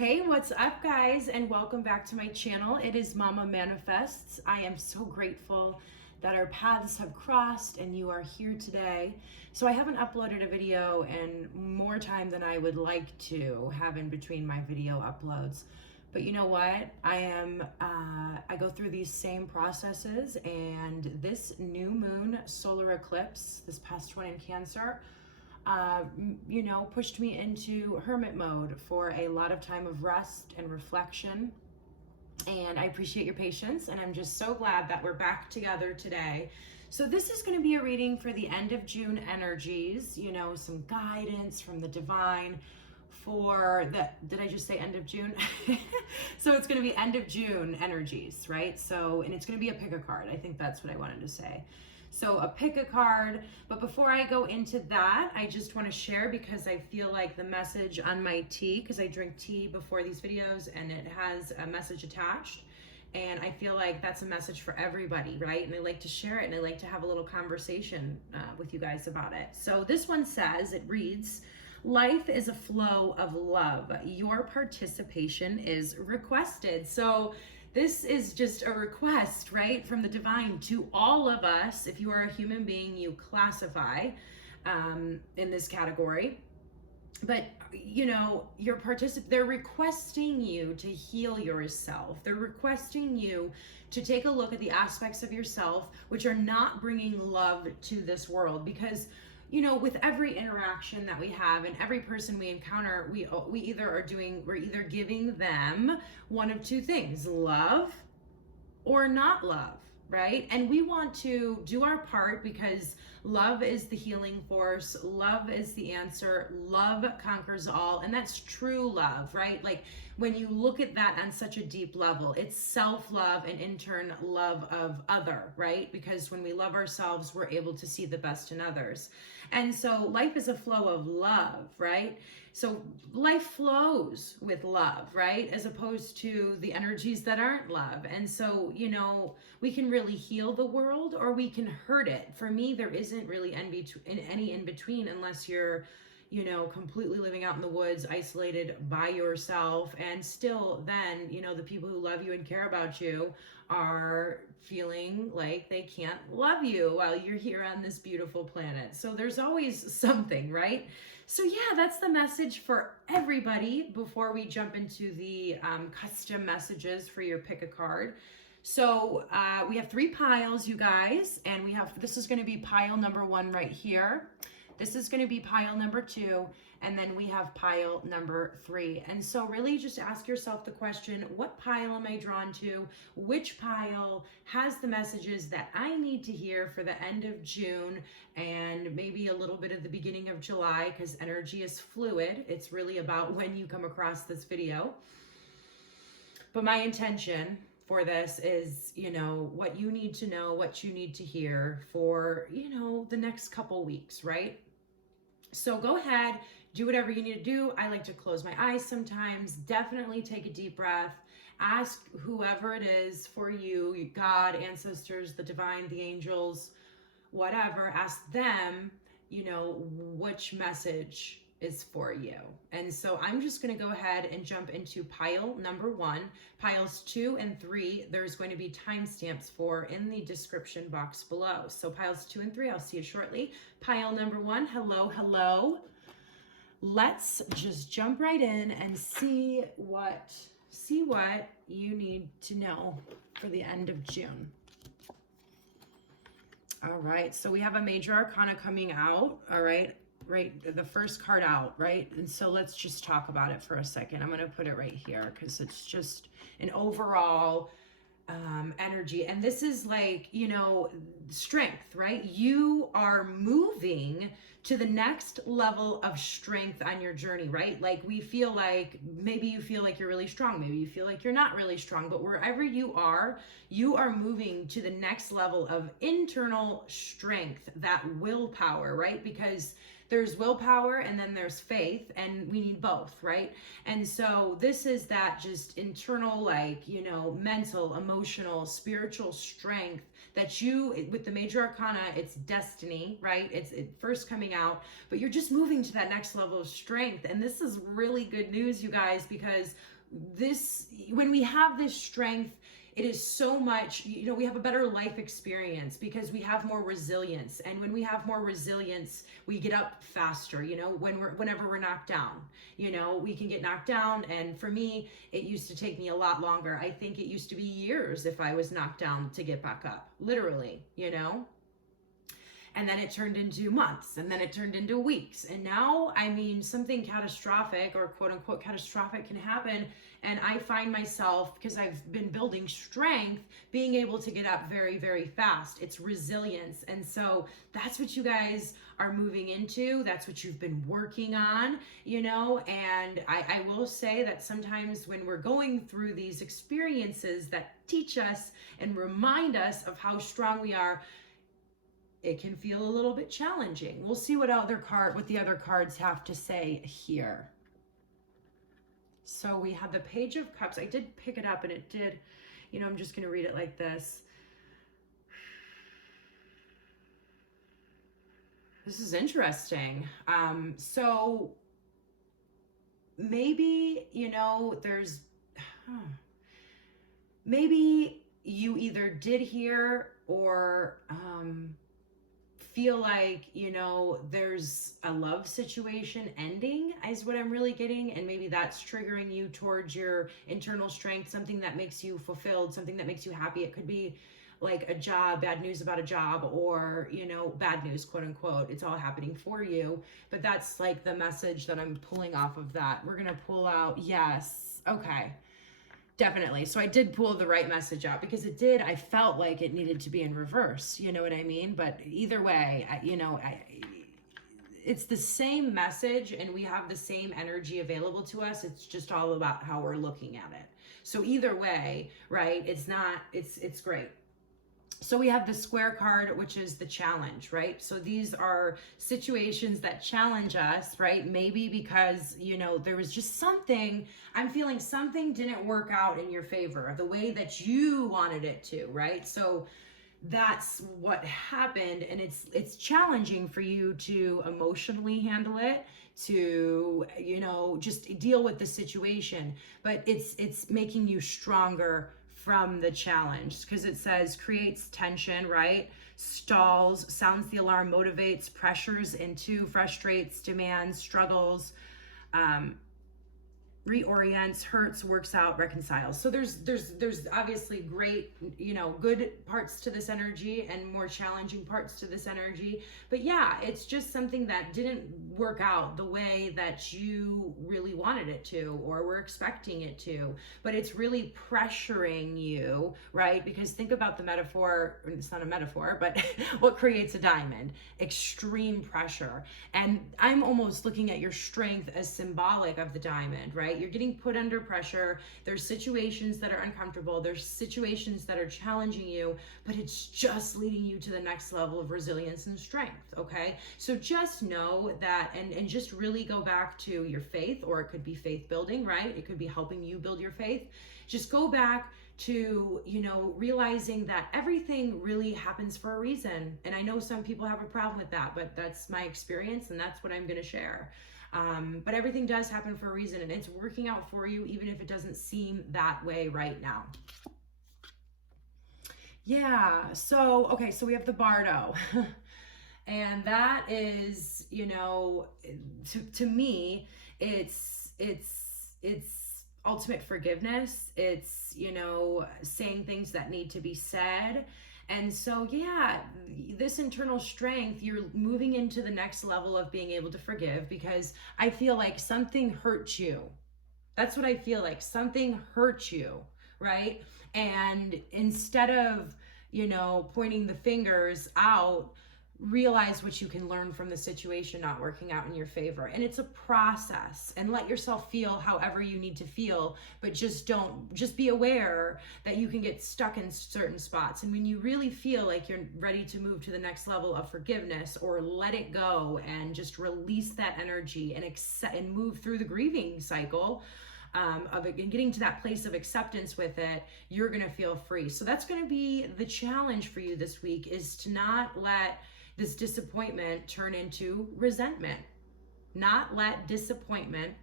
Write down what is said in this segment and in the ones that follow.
Hey, what's up, guys, and welcome back to my channel. It is Mama Manifests. I am so grateful that our paths have crossed and you are here today. So I haven't uploaded a video in more time than I would like to have in between my video uploads. But you know what? I go through these same processes, and this new moon solar eclipse, this past one in Cancer, pushed me into hermit mode for a lot of time of rest and reflection. And I appreciate your patience, and I'm just so glad that we're back together today. So this is going to be a reading for the end of June energies, some guidance from the divine for the, did I just say end of June? So it's going to be end of June energies, right? So, and it's going to be a pick a card. I think that's what I wanted to say. So a pick a card. But before I go into that, I just want to share, because I feel like the message on my tea, because I drink tea before these videos and it has a message attached. And I feel like that's a message for everybody, right? And I like to share it, and I like to have a little conversation with you guys about it. So this one says, it reads, life is a flow of love. Your participation is requested. So this is just a request, right, from the divine to all of us. If you are a human being, you classify in this category. But they're requesting you to heal yourself. They're requesting you to take a look at the aspects of yourself which are not bringing love to this world. Because with every interaction that we have and every person we encounter, we're either giving them one of two things: love or not love, right? And we want to do our part, because love is the healing force. Love is the answer. Love conquers all. And that's true love, right? Like when you look at that on such a deep level, it's self-love and in turn love of other, right? Because when we love ourselves, we're able to see the best in others. And so life is a flow of love, right? So life flows with love, right? As opposed to the energies that aren't love. And so, we can really heal the world, or we can hurt it. For me, there isn't really any in between, unless you're, completely living out in the woods, isolated by yourself. And still then, the people who love you and care about you are feeling like they can't love you while you're here on this beautiful planet. So there's always something, right? So yeah, that's the message for everybody before we jump into the custom messages for your pick a card. So we have 3 piles, you guys, and this is going to be pile number 1 right here. This is going to be pile number 2, and then we have pile number 3. And so really just ask yourself the question, what pile am I drawn to? Which pile has the messages that I need to hear for the end of June and maybe a little bit of the beginning of July, because energy is fluid. It's really about when you come across this video. But my intention for this is, what you need to know, what you need to hear for, the next couple weeks, right? So go ahead, do whatever you need to do. I like to close my eyes sometimes. Definitely take a deep breath. Ask whoever it is for you, God, ancestors, the divine, the angels, whatever. Ask them, which message is for you. And so I'm just going to go ahead and jump into pile number 1. Piles 2 and 3, there's going to be timestamps for in the description box below. So piles 2 and 3, I'll see you shortly. Pile number 1, hello. Let's just jump right in and see what you need to know for the end of June. All right, so we have a major arcana coming out, all right, the first card out, right? And so let's just talk about it for a second. I'm going to put it right here because it's just an overall energy. And this is like, strength, right? You are moving to the next level of strength on your journey, right? Like maybe you feel like you're really strong. Maybe you feel like you're not really strong, but wherever you are moving to the next level of internal strength, that willpower, right? Because There's willpower and then there's faith, and we need both, right? And so this is that just internal, like, you know, mental, emotional, spiritual strength that you, with the major arcana, it's destiny, right? It's first coming out, but you're just moving to that next level of strength. And this is really good news, you guys, because when we have this strength, it is so much, you know, we have a better life experience because we have more resilience. And when we have more resilience, we get up faster, you know, whenever we're knocked down, you know, we can get knocked down. And for me, it used to take me a lot longer. I think it used to be years if I was knocked down to get back up, literally, you know. And then it turned into months, and then it turned into weeks. And now, I mean, something catastrophic or quote unquote catastrophic can happen. And I find myself, because I've been building strength, being able to get up very, very fast. It's resilience. And so that's what you guys are moving into. That's what you've been working on, you know. And I will say that sometimes when we're going through these experiences that teach us and remind us of how strong we are, it can feel a little bit challenging. We'll see what the other cards have to say here. So we have the Page of Cups. I did pick it up and it did, you know, I'm just going to read it like this. This is interesting. So maybe, you know, maybe you either did hear or feel like, you know, there's a love situation ending is what I'm really getting. And maybe that's triggering you towards your internal strength, something that makes you fulfilled, something that makes you happy. It could be like a job, bad news about a job, or, you know, bad news, quote unquote. It's all happening for you. But that's like the message that I'm pulling off of that. We're going to pull out. Yes. Okay. Definitely. So I did pull the right message out because I felt like it needed to be in reverse. You know what I mean? But either way, it's the same message and we have the same energy available to us. It's just all about how we're looking at it. So either way, right? It's great. So we have the Square card, which is the challenge, right? So these are situations that challenge us, right? Maybe because, you know, there was just something, I'm feeling something didn't work out in your favor the way that you wanted it to, right? So that's what happened. And it's challenging for you to emotionally handle it, to, you know, just deal with the situation, but it's making you stronger from the challenge, because it says creates tension, right? Stalls, sounds the alarm, motivates, pressures into, frustrates, demands, struggles, reorients, hurts, works out, reconciles. So there's obviously great, you know, good parts to this energy and more challenging parts to this energy. But yeah, it's just something that didn't work out the way that you really wanted it to or were expecting it to. But it's really pressuring you, right? Because think about the metaphor, it's not a metaphor, but what creates a diamond? Extreme pressure. And I'm almost looking at your strength as symbolic of the diamond, right? You're getting put under pressure. There's situations that are uncomfortable. There's situations that are challenging you, but it's just leading you to the next level of resilience and strength, okay? So just know that, and just really go back to your faith, or it could be faith building, right? It could be helping you build your faith. Just go back to, you know, realizing that everything really happens for a reason. And I know some people have a problem with that, but that's my experience and that's what I'm going to share. But everything does happen for a reason, and it's working out for you, even if it doesn't seem that way right now. Yeah, so, okay, so we have the Bardo. And that is, you know, to me, it's ultimate forgiveness. It's, you know, saying things that need to be said. And so, yeah, this internal strength, you're moving into the next level of being able to forgive, because I feel like something hurt you. That's what I feel like. Something hurt you, right? And instead of, you know, pointing the fingers out, realize what you can learn from the situation not working out in your favor. And it's a process, and let yourself feel however you need to feel, but just be aware that you can get stuck in certain spots. And when you really feel like you're ready to move to the next level of forgiveness, or let it go and just release that energy and accept and move through the grieving cycle of it, and getting to that place of acceptance with it, you're going to feel free. So that's going to be the challenge for you this week, is to not let this disappointment turn into resentment. Not let disappointment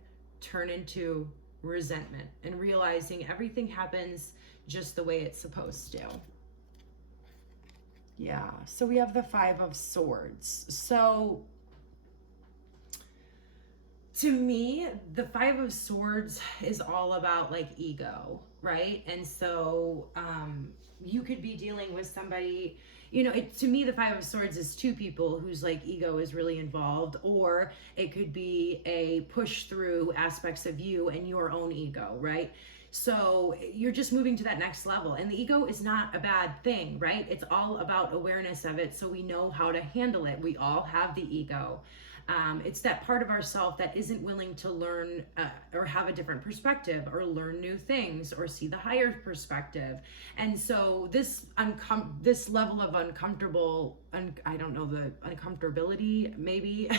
turn into resentment, and realizing everything happens just the way it's supposed to. Yeah, so we have the Five of Swords. So to me, the Five of Swords is all about like ego, right? And so you could be dealing with somebody, you know, to me, the Five of Swords is two people whose like ego is really involved, or it could be a push through aspects of you and your own ego, right? So you're just moving to that next level, and the ego is not a bad thing, right? It's all about awareness of it, so we know how to handle it. We all have the ego. It's that part of ourself that isn't willing to learn or have a different perspective, or learn new things, or see the higher perspective. And so this level of uncomfortability maybe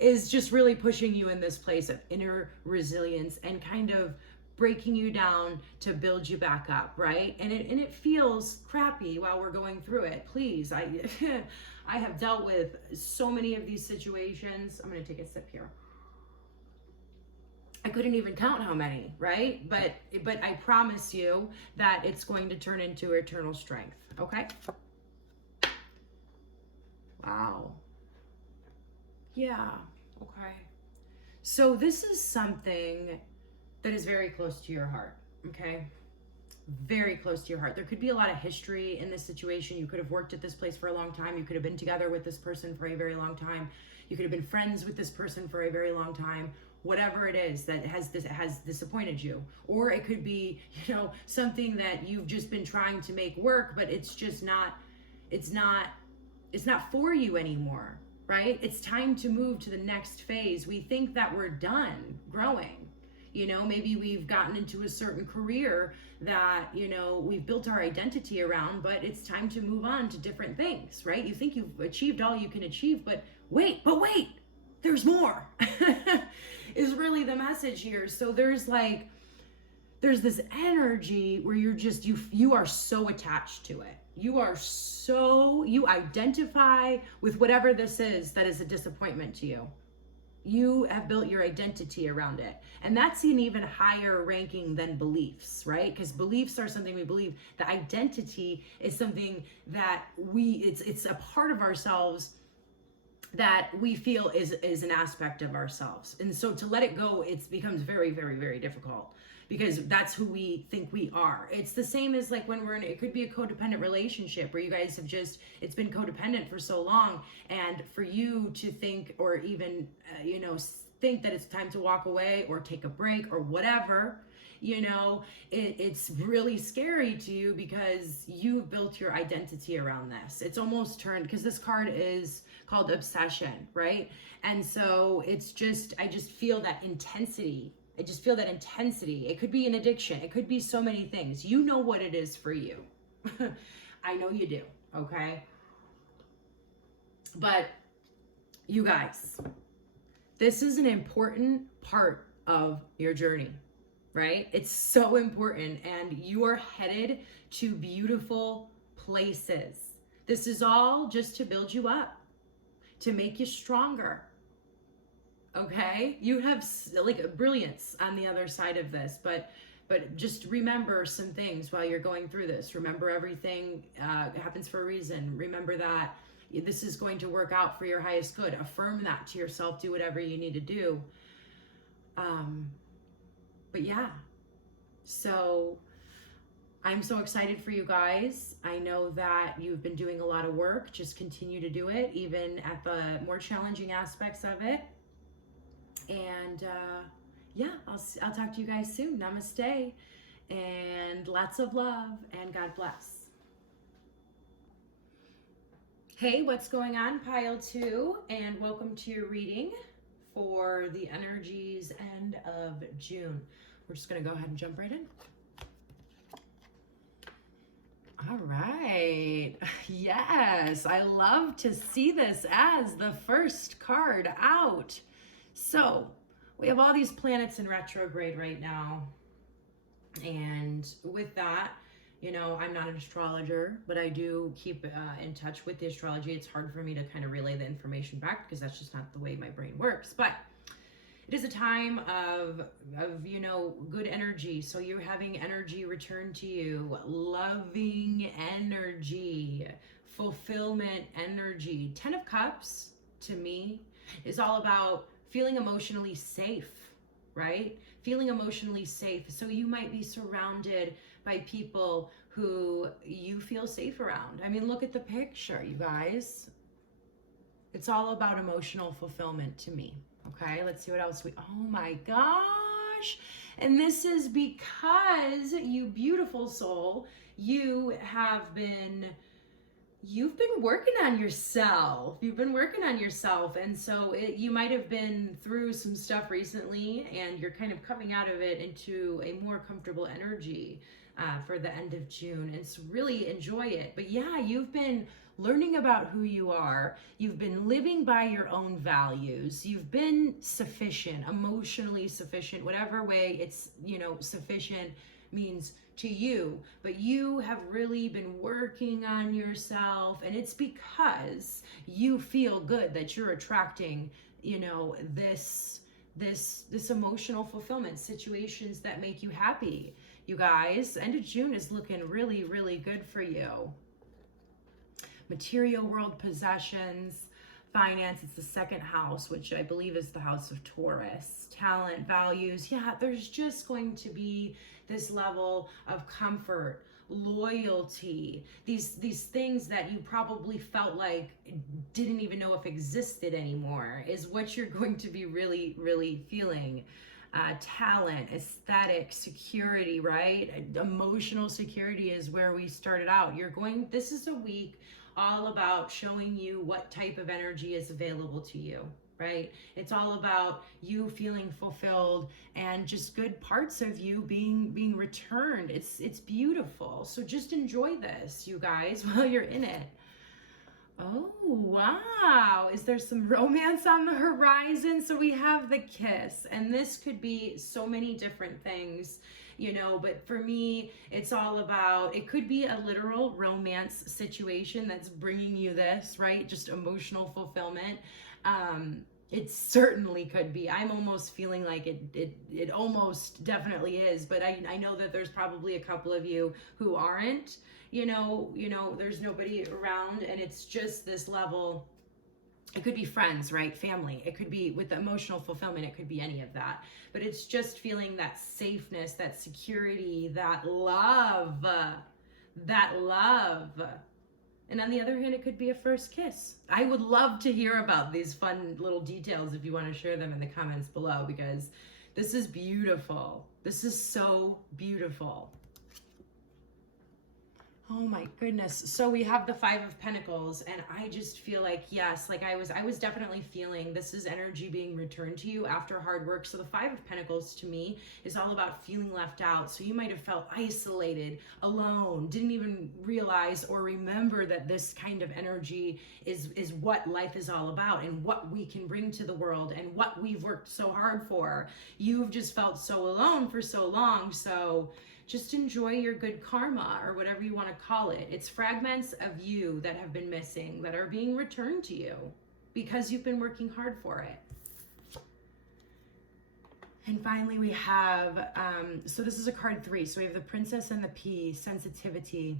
is just really pushing you in this place of inner resilience, and kind of breaking you down to build you back up, right? And it feels crappy while we're going through it. Please, I have dealt with so many of these situations. I'm going to take a sip here. I couldn't even count how many, right? But I promise you that it's going to turn into eternal strength, okay? Wow. Yeah, okay. So this is something that is very close to your heart, okay? Very close to your heart. There could be a lot of history in this situation. You could have worked at this place for a long time. You could have been together with this person for a very long time. You could have been friends with this person for a very long time. Whatever it is that has disappointed you. Or it could be, you know, something that you've just been trying to make work, but it's just not for you anymore, right? It's time to move to the next phase. We think that we're done growing. You know, maybe we've gotten into a certain career that, you know, we've built our identity around, but it's time to move on to different things, right? You think you've achieved all you can achieve, but wait, there's more, is really the message here. So there's this energy where you are so attached to it. You identify with whatever this is that is a disappointment to you. You have built your identity around it. And that's an even higher ranking than beliefs, right? Because beliefs are something we believe. The identity is something that it's a part of ourselves that we feel is an aspect of ourselves. And so to let it go, it becomes very, very, very difficult, because that's who we think we are. It's the same as like when it could be a codependent relationship where you guys have it's been codependent for so long, and for you to think, or even, think that it's time to walk away or take a break or whatever, it's really scary to you because you've built your identity around this. It's almost turned, because this card is called obsession, right? And so I just feel that intensity. It could be an addiction. It could be so many things. You know what it is for you. I know you do, okay? But you guys, this is an important part of your journey, right? It's so important, and you are headed to beautiful places. This is all just to build you up, to make you stronger. Okay, you have like brilliance on the other side of this, but just remember some things while you're going through this. Remember, everything happens for a reason. Remember that this is going to work out for your highest good. Affirm that to yourself. Do whatever you need to do. But yeah, so I'm so excited for you guys. I know that you've been doing a lot of work. Just continue to do it, even at the more challenging aspects of it. And yeah, I'll talk to you guys soon. Namaste, and lots of love, and God bless. Hey, what's going on, pile 2, and welcome to your reading for the energies end of June. We're just going to go ahead and jump right in. All right. Yes, I love to see this as the first card out. So we have all these planets in retrograde right now. And with that, you know, I'm not an astrologer, but I do keep in touch with the astrology. It's hard for me to kind of relay the information back because that's just not the way my brain works. But it is a time of you know, good energy. So you're having energy return to you, loving energy, fulfillment energy. 10 of Cups, to me, is all about feeling emotionally safe, right? Feeling emotionally safe. So you might be surrounded by people who you feel safe around. I mean, look at the picture, you guys. It's all about emotional fulfillment to me. Okay, let's see what else oh my gosh. And this is because you beautiful soul, you've been working on yourself. You've been working on yourself. And so you might have been through some stuff recently and you're kind of coming out of it into a more comfortable energy for the end of June. And so really enjoy it. But yeah, you've been learning about who you are. You've been living by your own values. You've been sufficient, emotionally sufficient, whatever way it's, you know, sufficient means to you, but you have really been working on yourself, and it's because you feel good that you're attracting, you know, this emotional fulfillment, situations that make you happy. You guys, end of June is looking really, really good for you. Material world, possessions, finance, it's the second house, which I believe is the house of Taurus. Talent, values, yeah, there's just going to be this level of comfort, loyalty, these things that you probably felt like didn't even know if existed anymore is what you're going to be really, really feeling. Talent, aesthetic, security, right? Emotional security is where we started out. This is a week all about showing you what type of energy is available to you, right? It's all about you feeling fulfilled and just good parts of you being returned. It's beautiful. So just enjoy this, you guys, while you're in it. Oh, wow. Is there some romance on the horizon? So we have the kiss, and this could be so many different things, you know, but for me, it's all about, it could be a literal romance situation that's bringing you this, right? Just emotional fulfillment. It certainly could be. I'm almost feeling like it almost definitely is, but I know that there's probably a couple of you who aren't, you know, there's nobody around, and it's just this level. It could be friends, right? Family. It could be with the emotional fulfillment. It could be any of that, but it's just feeling that safeness, that security, that love. And on the other hand, it could be a first kiss. I would love to hear about these fun little details if you want to share them in the comments below, because this is beautiful. This is so beautiful. Oh my goodness. So we have the Five of Pentacles, and I just feel like, yes, like I was definitely feeling this is energy being returned to you after hard work. So the Five of Pentacles to me is all about feeling left out. So you might have felt isolated, alone, didn't even realize or remember that this kind of energy is what life is all about and what we can bring to the world and what we've worked so hard for. You've just felt so alone for so long. So just enjoy your good karma, or whatever you want to call it. It's fragments of you that have been missing that are being returned to you because you've been working hard for it. And finally we have, so this is a card 3. So we have the Princess and the Pea, sensitivity.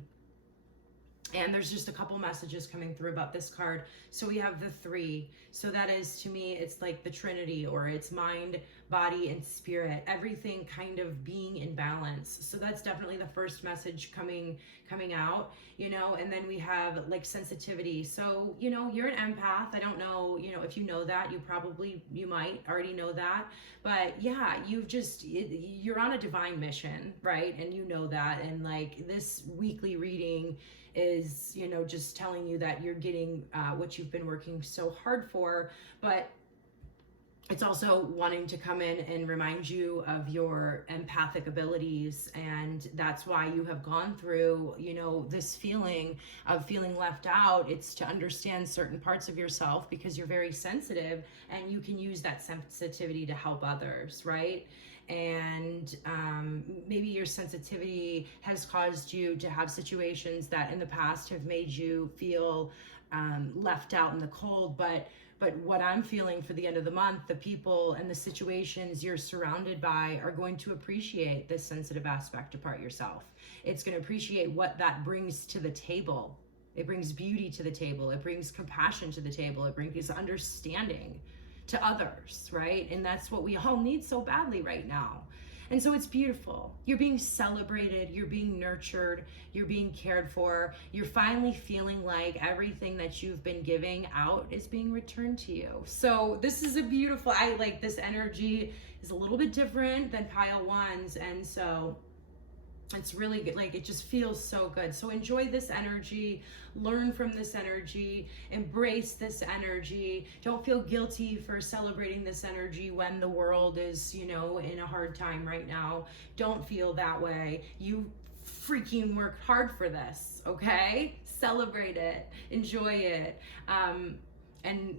And there's just a couple messages coming through about this card. So we have the 3. So that is, to me, it's like the Trinity, or it's mind, body and spirit, everything kind of being in balance. So that's definitely the first message coming out, you know. And then we have like sensitivity. So, you know, you're an empath. I don't know, you know, if you know that, you might already know that, but yeah, you're on a divine mission, right? And you know that. And like this weekly reading is, you know, just telling you that you're getting what you've been working so hard for, but it's also wanting to come in and remind you of your empathic abilities. And that's why you have gone through, you know, this feeling of feeling left out. It's to understand certain parts of yourself because you're very sensitive, and you can use that sensitivity to help others, right? And maybe your sensitivity has caused you to have situations that in the past have made you feel left out in the cold, but what I'm feeling for the end of the month, the people and the situations you're surrounded by are going to appreciate this sensitive aspect about yourself. It's going to appreciate what that brings to the table. It brings beauty to the table. It brings compassion to the table. It brings understanding to others, right? And that's what we all need so badly right now. And so it's beautiful. You're being celebrated, you're being nurtured, you're being cared for. You're finally feeling like everything that you've been giving out is being returned to you. So this is a beautiful, I like this energy is a little bit different than pile ones. And so it's really good. Like, it just feels so good. So enjoy this energy, learn from this energy, embrace this energy. Don't feel guilty for celebrating this energy when the world is, you know, in a hard time right now. Don't feel that way. You freaking worked hard for this, okay? Celebrate it, enjoy it. And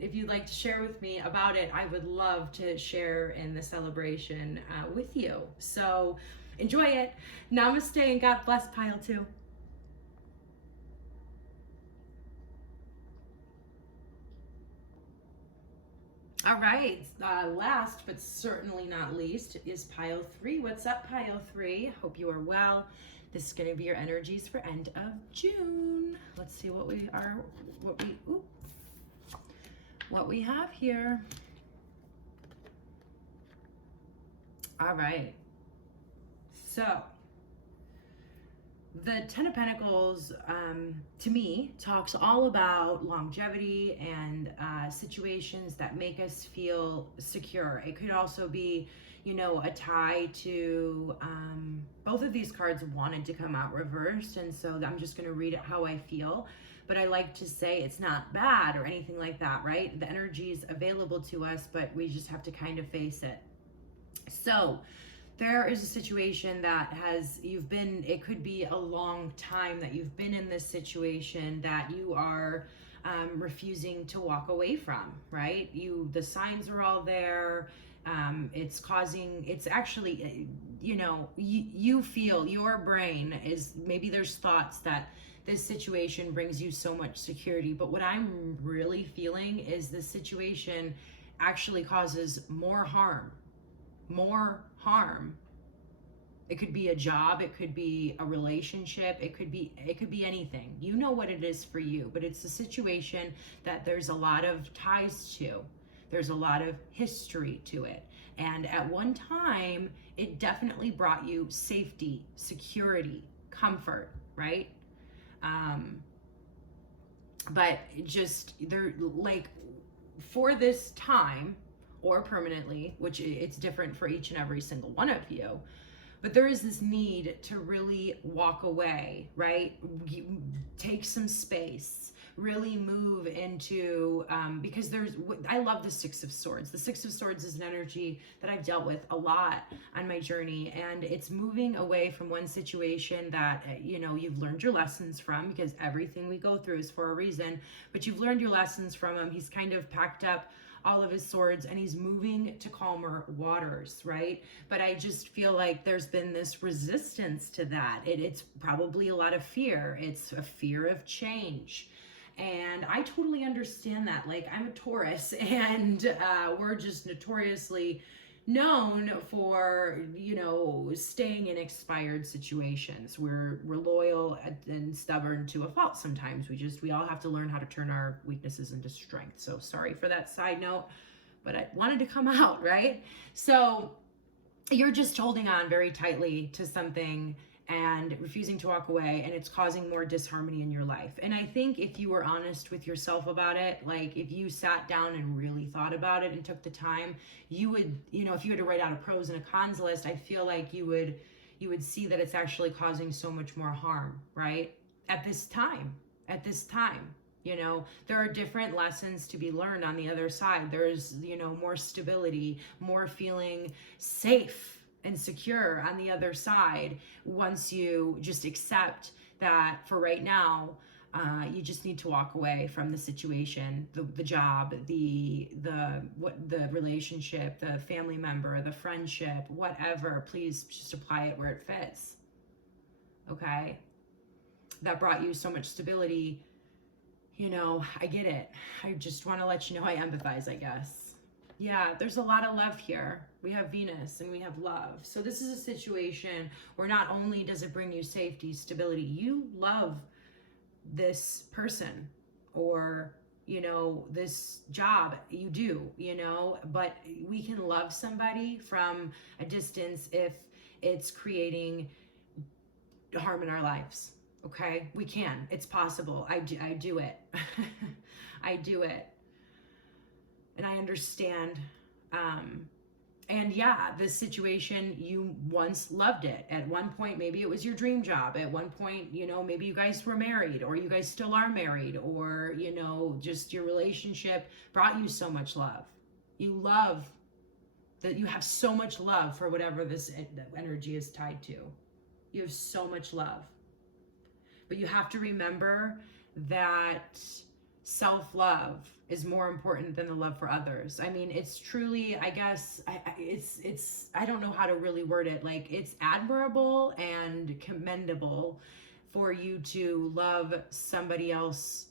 if you'd like to share with me about it, I would love to share in the celebration with you. So enjoy it. Namaste and God bless, pile 2. All right, last but certainly not least is pile 3. What's up, pile 3? Hope you are well. This is going to be your energies for end of June. Let's see what we have here. All right. So the 10 of Pentacles, to me, talks all about longevity and situations that make us feel secure. It could also be, you know, a tie to, both of these cards wanted to come out reversed, and so I'm just going to read it how I feel. But I like to say it's not bad or anything like that, right? The energy is available to us, but we just have to kind of face it. So there is a situation that it could be a long time that you've been in this situation that you are refusing to walk away from, right? The signs are all there. It's actually, you know, you feel your brain is, maybe there's thoughts that this situation brings you so much security, but what I'm really feeling is this situation actually causes more harm. It could be a job, it could be a relationship, it could be anything. You know what it is for you, but it's a situation that there's a lot of ties to. There's a lot of history to it. And at one time, it definitely brought you safety, security, comfort, right? But just they're like, for this time or permanently, which it's different for each and every single one of you, but there is this need to really walk away, right? Take some space, really move into, because I love the Six of Swords. The Six of Swords is an energy that I've dealt with a lot on my journey, and it's moving away from one situation that, you know, you've learned your lessons from, because everything we go through is for a reason, but you've learned your lessons from him. He's kind of packed up all of his swords and he's moving to calmer waters, right? But I just feel like there's been this resistance to that. It's probably a lot of fear. It's a fear of change. And I totally understand that. Like, I'm a Taurus, and we're just notoriously known for, you know, staying in expired situations. We're loyal and stubborn to a fault sometimes. We all have to learn how to turn our weaknesses into strength. So sorry for that side note, but it wanted to come out, right? So you're just holding on very tightly to something and refusing to walk away, and it's causing more disharmony in your life. And I think if you were honest with yourself about it, like if you sat down and really thought about it and took the time, you would, if you had to write out a pros and a cons list, I feel like you would see that it's actually causing so much more harm, right? At this time, there are different lessons to be learned on the other side. There's, more stability, more feeling safe and secure on the other side once you just accept that for right now, you just need to walk away from the situation, the job, the relationship, the family member, the friendship, whatever. Please just apply it where it fits. Okay? That brought you so much stability. I get it. I just want to let you know I empathize, I guess. Yeah, there's a lot of love here. We have Venus and we have love. So this is a situation where not only does it bring you safety, stability, you love this person or, this job, you do, but we can love somebody from a distance if it's creating harm in our lives. Okay, we can. It's possible. I do it. I do it. And I understand. And yeah, this situation, you once loved it. At one point, maybe it was your dream job. At one point, maybe you guys were married, or you guys still are married, or, just your relationship brought you so much love. You love that, you have so much love for whatever this energy is tied to. You have so much love. But you have to remember that self-love is more important than the love for others. I mean, it's truly, I guess, I don't know how to really word it. Like, it's admirable and commendable for you to love somebody else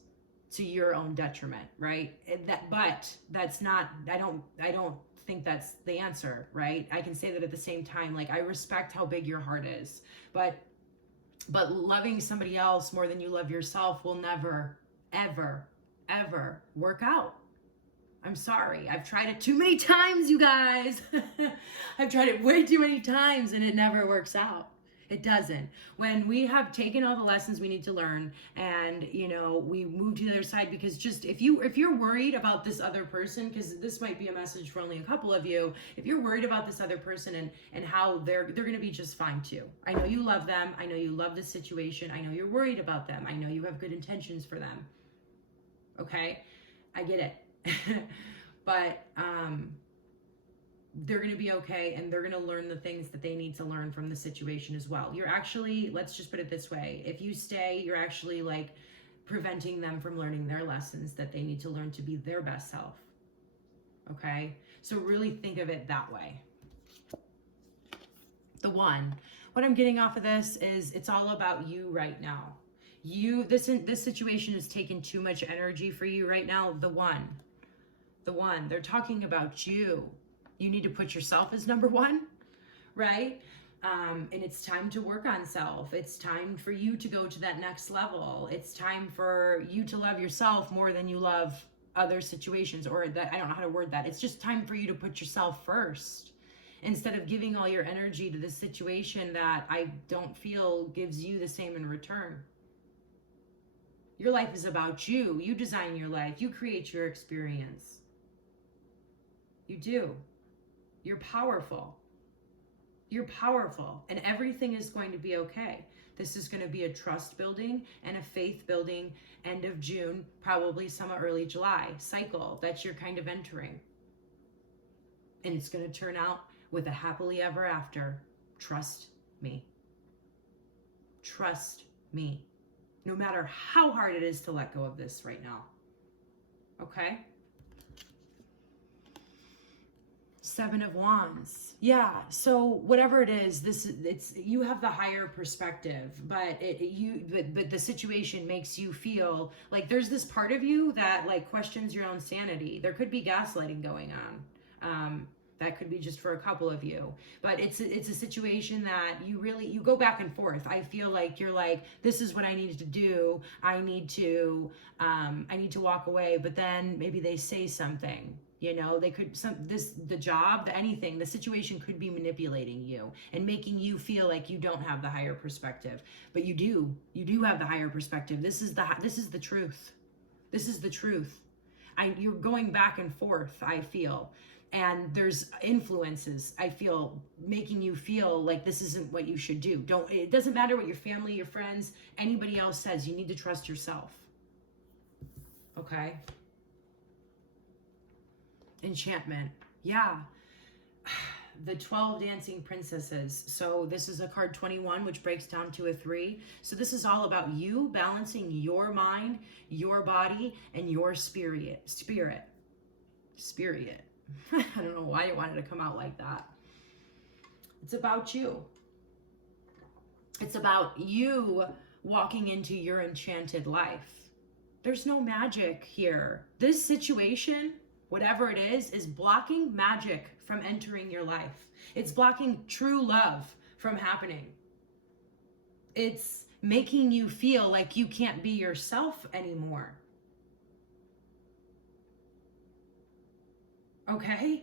to your own detriment, right? But that's not, I don't think that's the answer, right? I can say that at the same time, like, I respect how big your heart is, but loving somebody else more than you love yourself will never, ever work out. I'm sorry. I've tried it too many times, you guys. I've tried it way too many times and it never works out. It doesn't. When we have taken all the lessons we need to learn and, we move to the other side, because just if you're worried about this other person, because this might be a message for only a couple of you, if you're worried about this other person and how they're going to be just fine too. I know you love them. I know you love this situation. I know you're worried about them. I know you have good intentions for them. Okay? I get it. But, they're going to be okay, and they're going to learn the things that they need to learn from the situation as well. You're actually, let's just put it this way, if you stay, you're actually like preventing them from learning their lessons that they need to learn to be their best self. Okay? So really think of it that way. What I'm getting off of this is it's all about you right now. This situation has taken too much energy for you right now. The one, they're talking about you. You need to put yourself as number one, right? And it's time to work on self. It's time for you to go to that next level. It's time for you to love yourself more than you love other situations, or that, I don't know how to word that. It's just time for you to put yourself first instead of giving all your energy to this situation that I don't feel gives you the same in return. Your life is about you. You design your life. You create your experience. You do. You're powerful. You're powerful, and everything is going to be okay. This is going to be a trust building and a faith building end of June, probably some early July cycle that you're kind of entering. And it's going to turn out with a happily ever after. Trust me. Trust me. No matter how hard it is to let go of this right now. Okay? Seven of Wands. Yeah, so whatever it is, you have the higher perspective, but the situation makes you feel like there's this part of you that like questions your own sanity. There could be gaslighting going on. That could be just for a couple of you, but it's a situation that you go back and forth. I feel like you're like, this is what I needed to do. I need to walk away, but then maybe they say something You know, they could, the job, anything, the situation could be manipulating you and making you feel like you don't have the higher perspective, but you do have the higher perspective. This is the truth. This is the truth. You're going back and forth, I feel. And there's influences, I feel, making you feel like this isn't what you should do. It doesn't matter what your family, your friends, anybody else says. You need to trust yourself. Okay? Enchantment. Yeah. The 12 dancing princesses. So this is a card 21, which breaks down to a 3. So this is all about you balancing your mind, your body, and your spirit. I don't know why it wanted to come out like that. It's about you. It's about you walking into your enchanted life. There's no magic here. This situation, whatever it is blocking magic from entering your life. It's blocking true love from happening. It's making you feel like you can't be yourself anymore. Okay?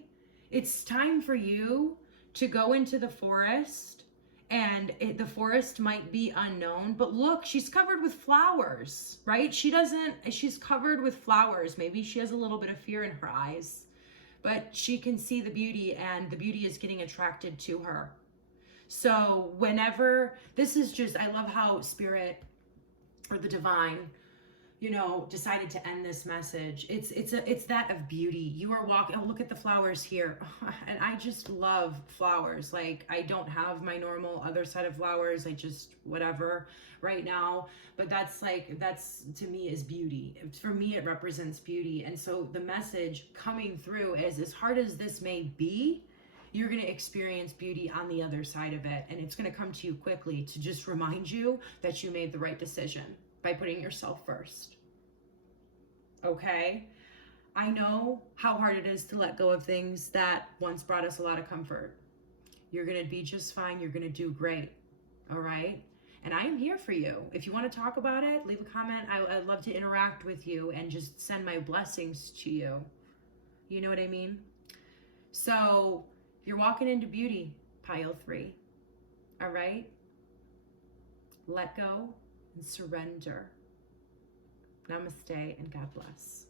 It's time for you to go into the forest, and the forest might be unknown, but look, she's covered with flowers, right? She's covered with flowers. Maybe she has a little bit of fear in her eyes, but she can see the beauty, and the beauty is getting attracted to her. So whenever, I love how Spirit or the divine, decided to end this message. It's that of beauty. You are walking, look at the flowers here. And I just love flowers. Like, I don't have my normal other side of flowers. I just, whatever right now. But that's to me is beauty. For me, it represents beauty. And so the message coming through is, as hard as this may be, you're going to experience beauty on the other side of it. And it's going to come to you quickly to just remind you that you made the right decision by putting yourself first. Okay? I know how hard it is to let go of things that once brought us a lot of comfort. You're going to be just fine. You're going to do great. All right? And I am here for you. If you want to talk about it, leave a comment. I'd love to interact with you and just send my blessings to you. You know what I mean? So you're walking into beauty, pile 3. All right? Let go and surrender. Namaste and God bless.